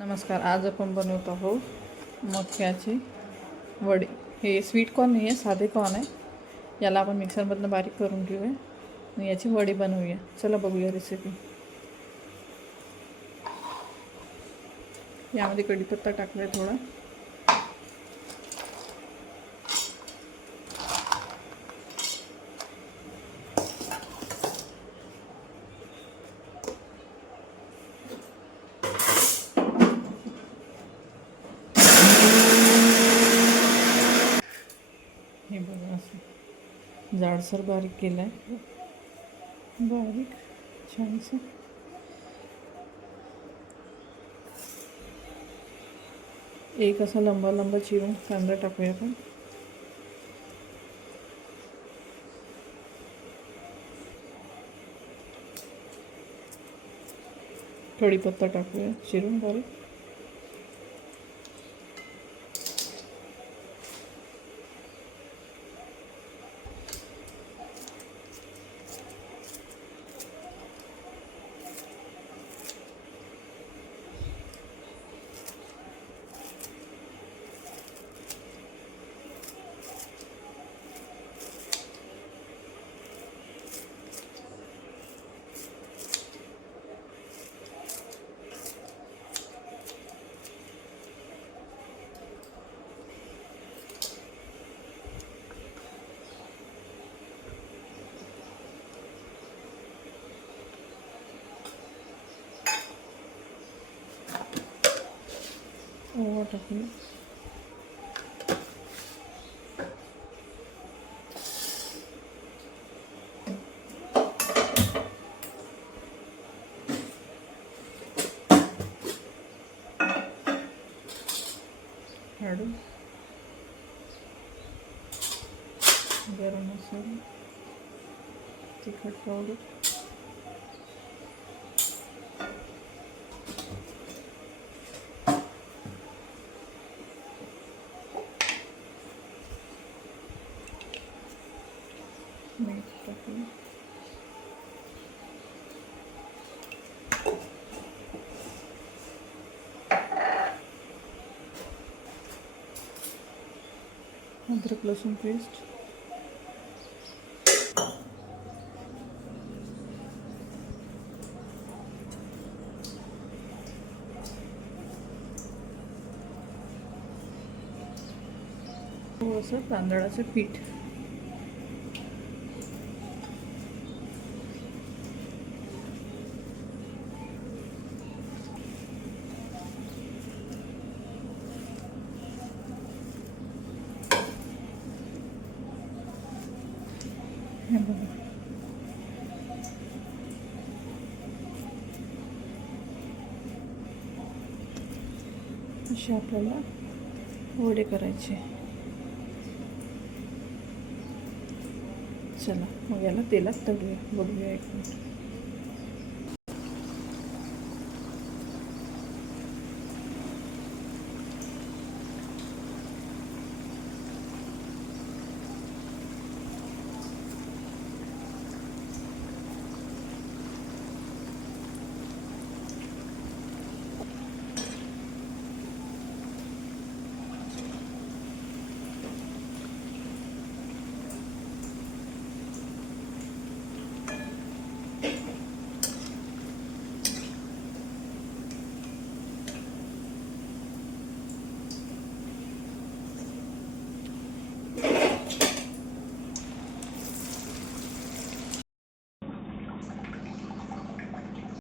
नमस्कार. आज आपण बनवत आहोत मक्याची वडी. हे स्वीट कॉर्न नाही आहे, साधे कॉर्न आहे. याला आपण मिक्सरमधनं बारीक करून घेऊया आणि याची वडी बनवूया. चला बघूया रेसिपी. यामध्ये कढीपत्ता टाकला आहे थोडा. हे बघा असं जाडसर बारीक केलं आहे. बारीक छानसं. एक असा लंबा लंबा चिरून कांदा टाकूया आपण. कढीपत्ता टाकूया चिरून बारीक. ओवा टाकूया. हळद, गरम मसाला, तिखट पावडर, मीठ टाकूया. अदरक लसूण पेस्ट, थोडंसं तांदळाचं पीठ. असे आपल्याला वडे करायचे. चला मग याला तेलात तळूया. बघूया एक मिनिट.